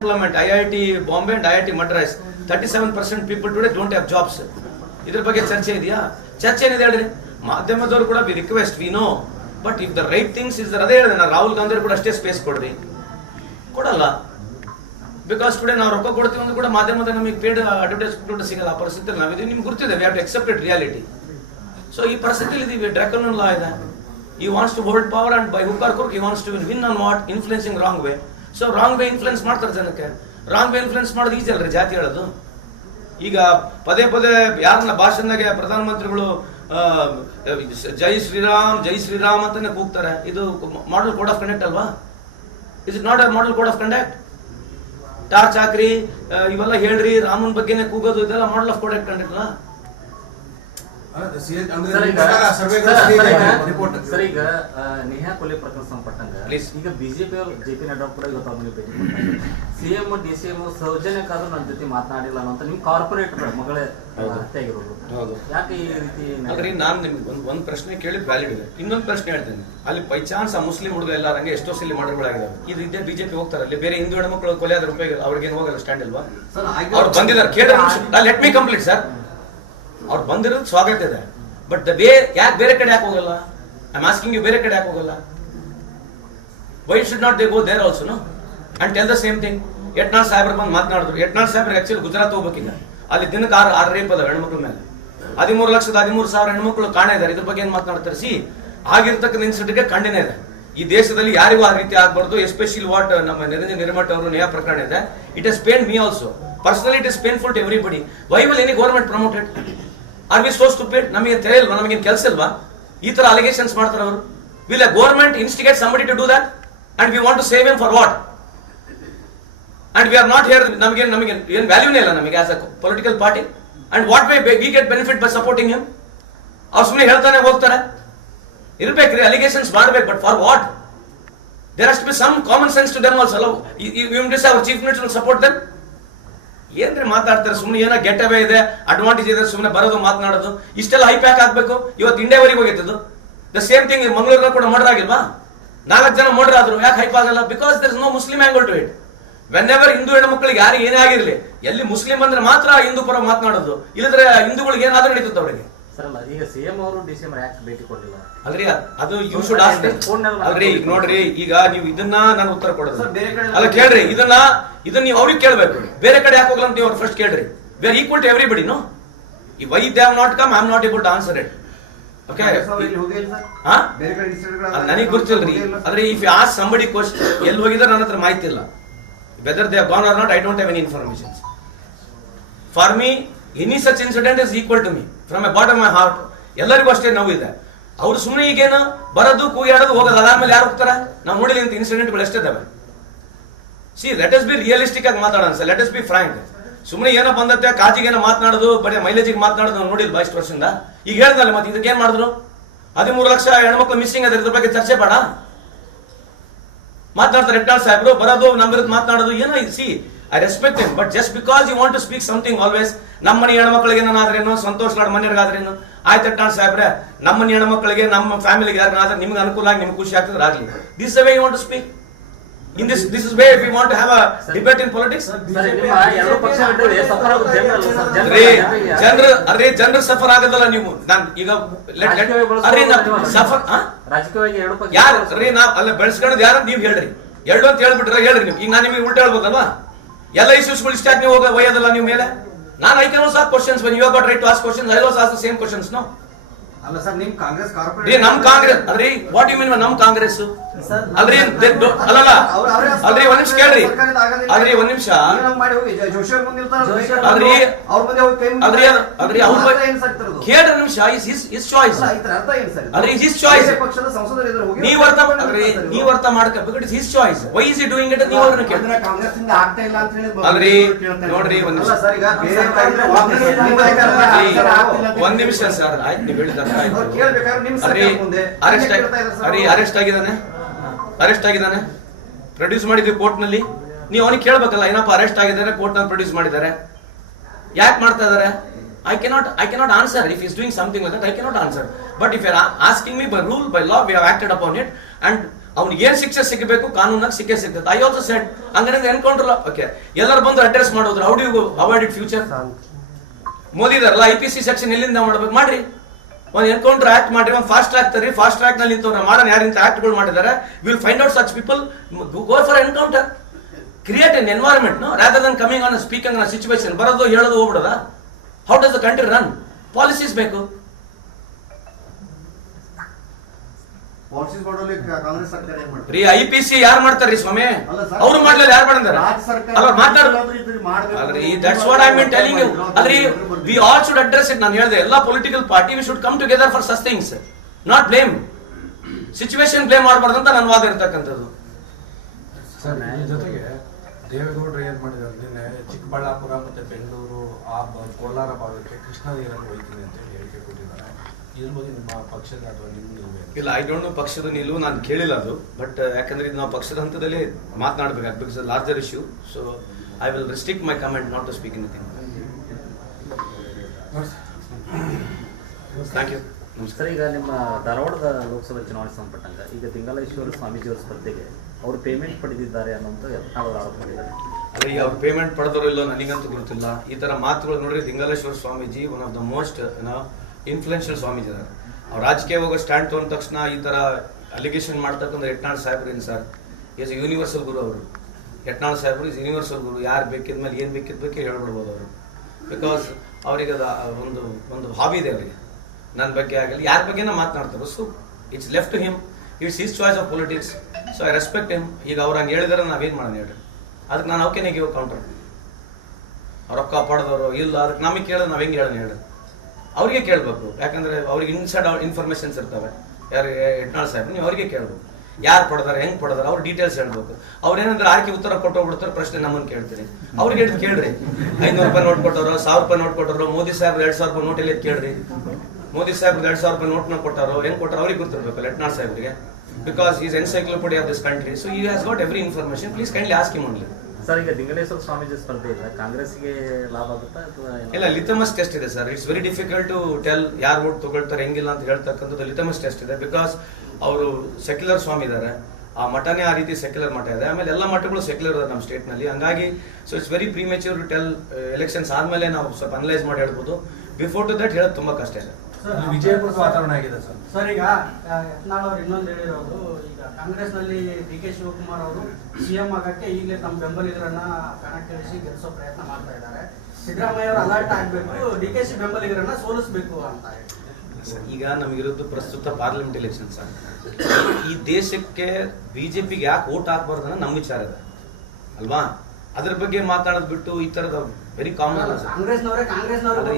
Employment, IIT Bombay and IIT Madras, 37% people today don't have jobs. ಇದ್ರ ಬಗ್ಗೆ ಚರ್ಚೆ ಇದೆಯಾ? ಚರ್ಚೆ ಏನಿದೆ ಹೇಳ್ರಿ? ಮಾಧ್ಯಮದವರು ಕೂಡ V request, we know, but if the right things is ಅದೇ ಹೇಳಿದೆ, ನಾನು ರಾಹುಲ್ ಗಾಂಧಿ ಕೂಡ ಅಷ್ಟೇ ಸ್ಪೇಸ್ ಕೊಡ್ರಿ, ಕೊಡಲ್ಲ. ಬಿಕಾಸ್ ಟುಡೇ ನಾವು ರೊಕ್ಕ ಕೊಡ್ತೀವಿ ಅಂದ್ರೆ ಕೂಡ ಮಾಧ್ಯಮದ ನಮಗೆ ಪೇಡ್ ಅಡ್ವರ್ಟೈಸ್ಮೆಂಟ್ ಸಿಗಲ್ಲ. ಆ ಪರಿಸ್ಥಿತಿಯಲ್ಲಿ ನಾವಿದೀವಿ, ನಿಮ್ಗೆ ಗೊತ್ತಿದೆ, we have to accepted reality. So ಈ ಪರಿಸ್ಥಿತಿಯಲ್ಲಿ ಇದೀವಿ. ಡ್ರಾಕನ್ ಲಾ ಇದೆ. He wants to hold power and by hook or crook he wants to win on what? Influencing wrong way. So wrong way influence ಮಾಡ್ತಾರೆ ಜನಕ್ಕೆ. ರಾಂಗ್ ವೇ ಇನ್ಫ್ಲುಯೆನ್ಸ್ ಮಾಡೋದು easy ಅಲ್ರಿ ಜಾತಿ ಹೇಳೋದು. ಈಗ ಪದೇ ಪದೇ ಯಾರನ್ನ ಭಾಷಣದಾಗೆ ಪ್ರಧಾನಮಂತ್ರಿಗಳು ಜೈ ಶ್ರೀರಾಮ್ ಅಂತಾನೆ ಕೂಗ್ತಾರೆ. ಇದು ಮಾಡೆಲ್ ಕೋಡ್ ಆಫ್ ಕಂಡಕ್ಟ್ ಅಲ್ವಾ? Is it not a model code of conduct? Torch ಹಾಕ್ರಿ, ಇವೆಲ್ಲ ಹೇಳ್ರಿ, ರಾಮನ್ ಬಗ್ಗೆನೆ ಕೂಗೋದು, ಇದೆಲ್ಲ model of code of conduct ಅಲ್ಲ? ಸರ್, ಈಗ ನೇಹಾ ಕೊಲೆ ಪ್ರಕರಣ ಸಂಪಟ್ಟಂಗ ಈಗ ಬಿಜೆಪಿ ಅವರು ಜೆ.ಪಿ. ನಡ್ಡಾ ಕೂಡ ಇವತ್ತು ಅವ್ರಿಗೆ ಭೇಟಿ ಮಾಡ್ತಾರೆ. ಸಿಎಂ ಡಿ.ಸಿ.ಎಂ ಸೌಜನ್ಯಕ್ಕಾದ್ರೂ ನನ್ನ ಜೊತೆ ಮಾತನಾಡಿಲ್ಲ ಅಂತ ನಿಮ್ ಕಾರ್ಪೊರೇಟರ್ ಮಗಳೇ ಹತ್ಯೆ ಆಗಿರೋದು, ಯಾಕೆ ಈ ರೀತಿ? ಅಲ್ರಿ, ನಾನು ನಿಮ್ಗೆ ಒಂದ್ ಪ್ರಶ್ನೆ ಕೇಳಿ ವ್ಯಾಲಿಡ್ ಇದೆ. ಇನ್ನೊಂದು ಪ್ರಶ್ನೆ ಹೇಳ್ತೇನೆ. ಅಲ್ಲಿ ಬೈ ಚಾನ್ಸ್ ಆ ಮುಸ್ಲಿಂ ಹುಡುಗ ಎಲ್ಲ ರಂಗೆ ಎಷ್ಟೋ ಸಲ ಮರ್ಡರ್ಗಳಾಗಿದ್ದಾವೆ. ಇದು ಇದೇ ಬಿಜೆಪಿ ಹೋಗ್ತಾರೆ, ಅಲ್ಲಿ ಬೇರೆ ಹಿಂದೂ ಹೆಣ್ಮಕ್ಳು ಕೊಲೆ ಆದ್ರೆ ಉಪಯೋಗ ಅವ್ರಿಗೇನು ಹೋಗಲ್ಲ, ಸ್ಟ್ಯಾಂಡ್ ಇಲ್ವಾ? ಅವ್ರು ಬಂದಿದ್ದಾರೆ, ಕೇಳಿದ್ರೆ ಲೆಟ್ ಮಿ ಕಂಪ್ಲೀಟ್ ಸರ್. ಅವ್ರು ಬಂದಿರೋದು ಸ್ವಾಗತ ಇದೆ, ಬಟ್ ಯಾಕೆ ಬೇರೆ ಕಡೆ ಯಾಕೆ ಹೋಗಲ್ಲ? ಐ ಆಮ್ ಆಸ್ಕಿಂಗ್ ಯು, ಬೇರೆ ಕಡೆ ಯಾಕೆ ಹೋಗಲ್ಲ? Why should not they go there also no and tell the same thing? Yatnal ಸಾಹೇಬ್ರು ಬಂದು ಮಾತನಾಡಿದ್ರು. ಯತ್ನಾಳ್ ಸಾಹೇಬ್ರಿಗೆ ಆಕ್ಚುಲಿ ಗುಜರಾತ್ ಹೋಗ್ಬೇಕೀಗ. ಅಲ್ಲಿ ದಿನಕ್ಕೆ 6 ರೇಪ್ ಅದ ಹೆಣ್ಮಕ್ಳ ಮೇಲೆ. 13,13,000 ಹೆಣ್ಮಕ್ಳು ಕಾಣ ಇದ್ದಾರೆ. ಇದ್ರ ಬಗ್ಗೆ ಏನ್ ಮಾತನಾಡ್ತಾರೆ? ಸಿ, ಆಗಿರ್ತಕ್ಕಂಥ ಇನ್ಸಿಡೆಂಟ್ಗೆ ಖಂಡನೆ ಇದೆ. ಈ ದೇಶದಲ್ಲಿ ಯಾರಿಗೂ ಆ ರೀತಿ ಆಗ್ಬಾರ್ದು. ಎಸ್ಪೆಷಲಿ ವಾಟ್ ನಮ್ಮ ನಿರಂಜನ್ ನಿರ್ಮಠ್ ಅವರು ನೇಹಾ ಪ್ರಕರಣ ಇದೆ. It has pain me also personally. It is painful to everybody. Why will any government promoted? Are we so stupid? ನಮಗೆ ತಿಳಿಯಲ್ವಾ? ನಮಗೇನು ಕೆಲಸ ಇಲ್ವಾ? ಈ ತರ ಅಲಿಗೇಷನ್ಸ್ ಮಾಡ್ತಾರೆ ಅವರು. Will a government instigate somebody to do that and we want to save him for what? And we are not here. ನಮಗೆ ಏನು ವ್ಯಾಲ್ಯೂನೇ ಇಲ್ಲ ನಮಗೆ as a political party. And what way we get benefit by supporting him? ಅವ್ರು ಸುಮ್ಮನೆ ಹೇಳ್ತಾನೆ ಹೋಗ್ತಾರೆ. ಇರ್ಬೇಕ್ರಿ, ಅಲಿಗೇಷನ್ಸ್ ಮಾಡ್ಬೇಕು, but for what? There has to be some common sense to them also. ಅವರ್ ಚೀಫ್ ಮಿನಿಸ್ಟರ್ ಸಪೋರ್ಟ್ ದೆಮ್. ಏನ್ರಿ ಮಾತಾಡ್ತಾರೆ ಸುಮ್ಮನೆ? ಏನೋ ಗೆಟ್ ಅವೇ ಇದೆ, ಅಡ್ವಾಂಟೇಜ್ ಇದೆ, ಸುಮ್ಮನೆ ಬರೋದು ಮಾತನಾಡೋದು. ಇಷ್ಟೆಲ್ಲ ಹೈ ಪ್ಯಾಕ್ ಆಗ್ಬೇಕು? ಇವತ್ತು ಇಂಡಿಯಾವರೆಗೆ ಹೋಗಿತ್ತು. ದ ಸೇಮ್ ಥಿಂಗ್ ಮಂಗಳೂರಿನ ಕೂಡ ಮರ್ಡರ್ ಆಗಿಲ್ವಾ? 4 ಜನ ಮರ್ಡರ್ ಆದ್ರು. ಯಾಕೆ ಹೈಪ್ ಆಗಲ್ಲ? Because there is no Muslim angle to it. Whenever Hindu ಹೆಣ್ಮಕ್ಳಿಗೆ ಯಾರಿಗೆ ಏನೇ ಆಗಿರ್ಲಿ, ಎಲ್ಲಿ ಮುಸ್ಲಿಂ ಅಂದ್ರೆ ಮಾತ್ರ ಹಿಂದೂ ಪರ ಮಾತನಾಡೋದು. ಇಲ್ಲದ್ರೆ ಹಿಂದೂಗಳಿಗೆ ಏನಾದ್ರೂ ನಡೀತದೆ ಅವರಿಗೆ. ಈಗ ಸಿಎಂ ಅವರು ಡಿ.ಸಿ.ಎಂ ಯಾಕೆ ಭೇಟಿ ಕೊಡಲಿಲ್ಲ? ಅಲ್ರಿ, ಅದು ಯು ಶುಡ್ ಆಸ್ಕ್. ಅಲ್ರಿ, ಈಗ ನೋಡ್ರಿ, ಈಗ ನೀವು ಇದನ್ನ ನಾನು ಉತ್ತರ ಕೊಡೋದು ಅಲ್ಲ, ಕೇಳ್ರಿ. ಇದನ್ನ ನೀವು ಅವ್ರಿಗೆ ಕೇಳ್ಬೇಕು. ಬೇರೆ ಕಡೆ ಯಾಕೆ ಹೋಗಲ್ಲ ಅಂತ ನೀವು ಫಸ್ಟ್ ಕೇಳ್ರಿ. We are equal to everybody. No, why they have not come, I am not able to answer it. Okay, ನನಗೆ ಗೊತ್ತಿಲ್ರಿ. ಆದ್ರೆ if you ask somebody question, ಎಲ್ಲಿ ಹೋಗಿದ್ರೆ ನನ್ನ ಹತ್ರ ಮಾಹಿತಿ ಇಲ್ಲ. Whether they have gone or not, I don't have any information. For me any such incident is equal to me from a bottom my heart. ಎಲ್ಲರಿಗೂ ಅಷ್ಟೇ ನೋವು ಇದೆ. ಅವ್ರು ಸುಮ್ಮನೆ ಈಗೇನು ಬರೋದು, ಕೂಗಾಡೋದು, ಹೋಗೋದು, ಅದಾದ್ಮೇಲೆ ಯಾರು ಹೋಗ್ತಾರೆ? ನಾವು ನೋಡಿಲ್ಲ ಇಂತ ಇನ್ಸಿಡೆಂಟ್ಗಳು ಎಷ್ಟಿದ್ದಾವೆ. See, let us be realistic ಆಗಿ ಮಾತಾಡೋಣ sir. Let us be frank. ಸುಮ್ಮನೆ ಏನೋ ಬಂದತ್ತೆ ಕಾಜಿಗೇನೋ ಮಾತನಾಡೋದು, ಬರೀ ಮೈಲೇಜಿಗೆ ಮಾತನಾಡೋದು ನಾವು ನೋಡಿಲ್ವಾ ಇಷ್ಟು ವರ್ಷದಿಂದ? ಈಗ ಹೇಳ್ದಲ್ಲ, ಮತ್ತೆ ಇದಕ್ಕೆ ಏನ್ ಮಾಡಿದ್ರು? 13 ಲಕ್ಷ ಹೆಣ್ಮಕ್ಳು ಮಿಸ್ಸಿಂಗ್ ಅದ್ರ ಇದ್ರ ಬಗ್ಗೆ ಚರ್ಚೆ ಬೇಡ? ಮಾತನಾಡ್ತಾರೆ ಯತ್ನಾಳ್ ಸಾಹೇಬ್ರು, ಬರೋದು, ನಮ್ಮ ವಿರುದ್ಧ ಮಾತನಾಡೋದು. ಏನೋ see, I respect him, but just because you want to speak something always, ನಮ್ಮ ಮನೆ ಹೆಣ್ಮಕ್ಳಿಗೆ ಏನಾದ್ರೇನು, ಸಂತೋಷ್ ಲಾಡ್ ಮನೆಯವ್ರಿಗಾದ್ರೇನು, ಆಯ್ತು ಯತ್ನಾಳ್ ಸಾಹೇಬ್ರೆ, ನಮ್ಮ ಮನೆ ಹೆಣ್ಮಕ್ಳಿಗೆ, ನಮ್ಮ ಫ್ಯಾಮಿಲಿಗೆ ಯಾರಿಗಾದ್ರೆ ನಿಮ್ಗೆ ಅನುಕೂಲ ಆಗಿ ನಿಮ್ಗೆ ಖುಷಿ ಆಗ್ತದೆ ಆಗ್ಲಿ. This the way you want to speak. In this is where if you want to have a debate in politics. ಜನರು ಸಫರ್ ಆಗದಲ್ಲ ನೀವು. ನಾನು ಈಗ ಸಫರ್ ಯಾರು ಅಲ್ಲ ಬೆಳೆಸ್ಕೊಳ್ಳೋದು ಯಾರು ನೀವು ಹೇಳ್ರಿ. ಎರಡು ಅಂತ ಹೇಳ್ಬಿಟ್ರೆ ಹೇಳ್ರಿ ನೀವು. ಈಗ ನಾನು ನಿಮಗೆ ಉಲ್ಟಾ ಹೇಳ್ಬೋದಲ್ವಾ? ಎಲ್ಲ ಇಶ್ಯೂಸ್ಗಳು ಇಷ್ಟ ನೀವು ಹೋಗ ಒಯ್ಯೋದಲ್ಲ ನೀವು ಮೇಲೆ. ನಾನು I can also ask questions when you have got right to ask questions. I also ask the same questions. No, ಅಲ್ಲ ಸರ್, ನಿಮ್ ಕಾಂಗ್ರೆಸ್ ಕಾರ್ಪೊರೇಟ್ ನಮ್ ಕಾಂಗ್ರೆಸ್ ಅಲ್ರಿ. ವಾಟ್ ಯು ಮೀನ್ ನಮ್ ಕಾಂಗ್ರೆಸ್ ಅಲ್ರಿ? ಅಲ್ಲಲ್ಲ ಅಲ್ರಿ, ಒಂದ್ ನಿಮಿಷ ಕೇಳ್ರಿ. ಅಲ್ರಿ, ಒಂದ್ ನಿಮಿಷ ಅಲ್ರಿ, ಕೇಳ್ರಿ ನಿಮಿಷ. ಇಸ್ ಚಾಯ್ಸ್ ಅಲ್ರಿ, ಹಿಸ್ ಚಾಯ್ಸ್. ನೀವ್ ಅರ್ಥ ಮಾಡ್ಕೋಬೇಕು. It is his choice. Why is he doing it? ನೀವು ಅವ್ರನ್ನ ಕೇಳ್ರಿ. ಅಲ್ರಿ, ನೋಡ್ರಿ, ಒಂದ್ ನಿಮಿಷ ಸರ್. ಆಯ್ತು, ನೀವು ಹೇಳಿದ ಅರೆಸ್ಟ್ ಆಗಿದ್ದಾನೆ, ಪ್ರೊಡ್ಯೂಸ್ ಮಾಡಿದ್ವಿ ಕೋರ್ಟ್ ನಲ್ಲಿ. ನೀವು ಅವನಿಗೆ ಕೇಳ್ಬೇಕಲ್ಲ, ಏನಪ್ಪ ಅರೆಸ್ಟ್ ಆಗಿದ್ದಾರೆ, ಕೋರ್ಟ್ ನಲ್ಲಿ ಪ್ರೊಡ್ಯೂಸ್ ಮಾಡಿದ್ದಾರೆ, ಯಾಕೆ ಮಾಡ್ತಾ ಇದಾರೆ? I cannot answer. If he's doing something like that, I cannot answer. But if you're asking me by rule, by law, we have acted upon it, and ಅವ್ನಿಗೆ ಏನ್ ಶಿಕ್ಷೆ ಸಿಗಬೇಕು ಕಾನೂನಾಗ ಸಿಕ್ಕೇ ಸಿಗ್ತದೆ. ಐ ಆಲ್ಸೋ ಸೆಡ್ ಹಂಗಂದ್ರೆ ಎನ್ಕೌಂಟರ್ ಓಕೆ ಎಲ್ಲರೂ ಬಂದು ಅಡ್ರೆಸ್ ಮಾಡೋದ್ರ how do you avoid it future. Modi ಇದಾರಲ್ಲ IPC ಸೆಕ್ಷನ್ ಎಲ್ಲಿಂದ ಮಾಡ್ಬೇಕು ಮಾಡ್ರಿ, ಒಂದು ಎನ್ಕೌಂಟರ್ ಆಕ್ಟ್ ಮಾಡ್ರಿ, ಒಂದು ಫಾಸ್ಟ್ ಟ್ರ್ಯಾಕ್ ತರ್ರಿ, ಫಾಸ್ಟ್ ಟ್ರ್ಯಾಕ್ ನಲ್ಲಿ ನಿಂತವ್ರ ಮಾಡೋಣ ಯಾರಿಂತ ಆಕ್ಟ್ಗಳು ಮಾಡಿದ್ದಾರೆ, will find out such people, go for encounter, create an environment rather than coming on speaking on situation. ಬರೋದು ಹೇಳೋದು ಹೋಗ್ಬಿಡೋದ? How does the country run? Policies ಬೇಕು. ಪಾಲಿಸೀಸ್ ಮಾಡೋಲಿ ಕಾಂಗ್ರೆಸ್ ಸರ್ಕಾರ ಏನ್ ಮಾಡ್ತಾರೆ ರೀ IPC ಯಾರು ಮಾಡ್ತಾರ್ರಿ ಸ್ವಾಮಿ? ಅವ್ರು ಮಾಡ್ಲಿಲ್ಲ, ಯಾರು ಮಾಡಿದಾರೆ? ಅಲ್ಲ ಮಾತಾಡ್ರಿ, that's what I mean telling you. ಅಲ್ರಿ we all should address it. ನಾನು ಹೇಳಿದೆ ಎಲ್ಲ political party we should come together for such things, not blame. Situation blame ಮಾಡಬಾರ್ದು ಅಂತ ನನ್ನ ವಾದ ಇರ್ತಕ್ಕಂಥದ್ದು. ಸರ್ ಈ ಜೊತೆಗೆ ದೇವೇಗೌಡರು ಏನ್ ಮಾಡಿದ್ದಾರೆ, ನಿನ್ನೆ ಚಿಕ್ಕಬಳ್ಳಾಪುರ ಮತ್ತೆ ಬೆಂಗಳೂರು ಕೋಲಾರ ಭಾಗಕ್ಕೆ ಕೃಷ್ಣ ನೀರನ್ನು ಒಯ್ತೀನಿ ಅಂತ ಹೇಳಿಕೆ ಕೊಟ್ಟಿದ್ದಾರೆ. ಇದ್ರ ಬಗ್ಗೆ ನಿಮ್ಮ ಪಕ್ಷದ ಅಥವಾ ನಿಮ್ಮ ನಿಲುವು? ಇಲ್ಲ, ಐ ಡೋಂಟ್ ನೋ ಪಕ್ಷದ ನಿಲುವು, ನಾನು ಕೇಳಿಲ್ಲ ಅದು. ಬಟ್ ಯಾಕಂದ್ರೆ ಇದು ನಾವು ಪಕ್ಷದ ಹಂತದಲ್ಲಿ ಮಾತನಾಡಬೇಕಾಗ್ತದೆ, because larger issue. So I will restrict my comment not to speak anything. Thank you. ನಮಸ್ಕಾರ. ಈಗ ನಿಮ್ಮ ಧಾರವಾಡದ ಲೋಕಸಭಾ ಚುನಾವಣೆ ಸಂಬಂಧಪಟ್ಟಂಗ ಈಗ ದಿಂಗಾಲೇಶ್ವರ ಸ್ವಾಮೀಜಿಯವರ ಸ್ಪರ್ಧೆಗೆ ಅವರು ಪೇಮೆಂಟ್ ಪಡೆದಿದ್ದಾರೆ ಅನ್ನೋಂಥ ಯತ್ನಾಳ್ ಆರೋಪ ಮಾಡಿದ್ದಾರೆ. ಅದೇ ಅವ್ರು ಪೇಮೆಂಟ್ ಪಡೆದರೋ ಇಲ್ಲೋ ನನಗಂತೂ ಗೊತ್ತಿಲ್ಲ. ಈ ತರ ಮಾತುಗಳು ನೋಡ್ರಿ, Dingaleshwar Swamiji one of the most influential Swamiji ಇದ್ದಾರೆ. ಅವ್ರು ರಾಜಕೀಯ ಹೋಗೋ ಸ್ಟ್ಯಾಂಡ್ ತಗೊಂಡ ತಕ್ಷಣ ಈ ತರ ಅಲಿಗೇಷನ್ ಮಾಡ್ತಕ್ಕಂಥ ಯತ್ನಾಳ್ ಸಾಹೇಬ್ರು ಏನು ಸರ್, ಈಸ್ ಯೂನಿವರ್ಸಲ್ ಗುರು ಅವರು. ಯತ್ನಾಳ್ ಸಾಹೇಬ್ರು ಇಸ್ ಯೂನಿವರ್ಸಲ್ ಗುರು. ಯಾರು ಬೇಕಿದ್ಮೇಲೆ ಏನು ಬೇಕಿದ್ಬೇಕೆ ಹೇಳ್ಬಿಡ್ಬೋದು ಅವರು. ಬಿಕಾಸ್ ಅವ್ರಿಗೆ ಅದು ಒಂದು ಹಾಬಿ ಇದೆ ಅವರಿಗೆ. ನನ್ನ ಬಗ್ಗೆ ಆಗಲಿ ಯಾರ ಬಗ್ಗೆನ ಮಾತನಾಡ್ತಾರೆ. So it's left to him, it's his choice of politics. So I respect him. ಈಗ ಅವ್ರು ಹಂಗೆ ಹೇಳಿದಾರೆ, ನಾವೇನು ಮಾಡೋಣ ಹೇಳ್ರಿ? ಅದಕ್ಕೆ ನಾನು ಅವಕ್ಕೆ ಗಿವ್ ಕೌಂಟರ್. ಅವ್ರು ರೊಕ್ಕ ಪಡೆದವರು ಇಲ್ಲ, ಅದಕ್ಕೆ ನಮಗೆ ಕೇಳೋದು ನಾವು ಹೆಂಗೆ ಹೇಳೋಣ ಹೇಳ್ರಿ? ಅವ್ರಿಗೆ ಕೇಳಬೇಕು, ಯಾಕಂದ್ರೆ ಅವ್ರಿಗೆ ಇನ್ಸೈಡ್ ಇನ್ಫಾರ್ಮೇಶನ್ಸ್ ಇರ್ತವೆ. ಯಾರು ಯತ್ನಾಳ್ ಸಾಹೇಬ್, ನೀವು ಅವ್ರಿಗೆ ಕೇಳ್ಬೇಕು, ಯಾರು ಪಡೆದಾರೆ, ಹೆಂಗ್ ಪಡೆದಾರೆ, ಅವ್ರು ಡೀಟೇಲ್ಸ್ ಹೇಳ್ಬೇಕು. ಅವ್ರೇನಂದ್ರೆ ಆರ್ಕೆ ಉತ್ತರ ಕೊಟ್ಟೋಗ್ಬಿಡ್ತಾರೆ, ಪ್ರಶ್ನೆ ನಮ್ಮನ್ನು ಕೇಳ್ತೀರಿ. ಅವ್ರಿಗೆ ಹೇಳಿದ್ ಕೇಳ್ರಿ. 500 ರೂಪಾಯಿ ನೋಟ್ ಕೊಟ್ಟರು, 1000 ರೂಪಾಯಿ ನೋಟ್ ಕೊಟ್ಟರು, ಮೋದಿ ಸಾಹೇಬ್ 2000 ರೂಪಾಯಿ ನೋಟ್ ಎಲ್ಲ ಕೇಳ್ರಿ. ಮೋದಿ ಸಾಹೇಬ್ 2000 ರೂಪಾಯಿ ನೋಟ್ನ ಕೊಟ್ಟಾರೋ, ಹೆಂಗ್ ಕೊಟ್ಟಾರೋ ಅವ್ರಿಗೆ ಗೊತ್ತಿರ್ಬೇಕು ಯತ್ನಾಳ್ ಸಾಹೇಬ್ರಿಗೆ. Because is encyclopedia of this country. So he has got every information. Please kindly ask him only. Sir, ಈಗ ದಿಂಗಲೇಶ್ವರ ಸ್ವಾಮೀಜಿ ಸ್ಪರ್ಧೆ ಇಲ್ಲ, ಕಾಂಗ್ರೆಸ್ಗೆ ಲಾಭ ಆಗುತ್ತಾ ಅಥವಾ ಇಲ್ಲ? ಲಿಥಮಸ್ ಟೆಸ್ಟ್ ಇದೆ sir. It's very difficult to tell ಯಾರು ವೋಟ್ ತಗೊಳ್ತಾರೆ ಹೆಂಗಿಲ್ಲ ಅಂತ ಹೇಳ್ತಕ್ಕಂಥದ್ದು ಲಿಥಮಸ್ ಟೆಸ್ಟ್ ಇದೆ. ಬಿಕಾಸ್ ಅವರು ಸೆಕ್ಯುಲರ್ ಸ್ವಾಮಿ ಇದ್ದಾರೆ, ಆ ಮಠನೇ ಆ ರೀತಿ ಸೆಕ್ಯುಲರ್ ಮಠ ಇದೆ. ಆಮೇಲೆ ಎಲ್ಲ ಮಠಗಳು ಸೆಕ್ಯುಲರ್ ಇದೆ ನಮ್ಮ ಸ್ಟೇಟ್ ನಲ್ಲಿ. ಹಂಗಾಗಿ so it's very premature to tell. Elections ಆದ್ಮೇಲೆ ನಾವು ಸ್ವಲ್ಪ ಅನಲೈಸ್ ಮಾಡಿ ಹೇಳ್ಬೋದು. ಬಿಫೋರ್ ಟು ದಟ್ ಹೇಳೋದು ತುಂಬಾ ಕಷ್ಟ ಇದೆ. ವಿಜಯಪುರದ ವಾತಾವರಣ ಆಗಿದೆ ಸರ್. ಸರ್, ಈಗ ಯತ್ನಾಳ್ ಅವರು ಇನ್ನೊಂದು ಹೇಳಿರೋದು, ಈಗ ಕಾಂಗ್ರೆಸ್ ನಲ್ಲಿ DK ಶಿವಕುಮಾರ್ ಅವರು CM ಆಗಕ್ಕೆ ಈಗಲೇ ತಮ್ಮ ಬೆಂಬಲಿಗರನ್ನ ಕಣಕ್ಕಿಳಿಸಿ ಗೆಲ್ಲಿಸೋ ಪ್ರಯತ್ನ ಮಾಡ್ತಾ ಇದ್ದಾರೆ. ಸಿದ್ದರಾಮಯ್ಯ ಅವರು ಅಲರ್ಟ್ ಆಗ್ಬೇಕು, DKಶಿ ಬೆಂಬಲಿಗರನ್ನ ಸೋಲಿಸಬೇಕು ಅಂತ ಹೇಳಿ. ಈಗ ನಮಗಿರೋದು ಪ್ರಸ್ತುತ ಪಾರ್ಲಿಮೆಂಟ್ ಎಲೆಕ್ಷನ್ಸ್. ಈ ದೇಶಕ್ಕೆ ಬಿಜೆಪಿಗೆ ಯಾಕೆ ವೋಟ್ ಹಾಕ್ಬಾರ್ದು ಅನ್ನೋ ನಮ್ಮ ವಿಚಾರ ಇದೆ ಅಲ್ವಾ? ಅದ್ರ ಬಗ್ಗೆ ಮಾತಾಡೋದು ಬಿಟ್ಟು ಈ ತರದ ವೆರಿ ಕಾಮನ್ ಕಾಂಗ್ರೆಸ್ನವರೇ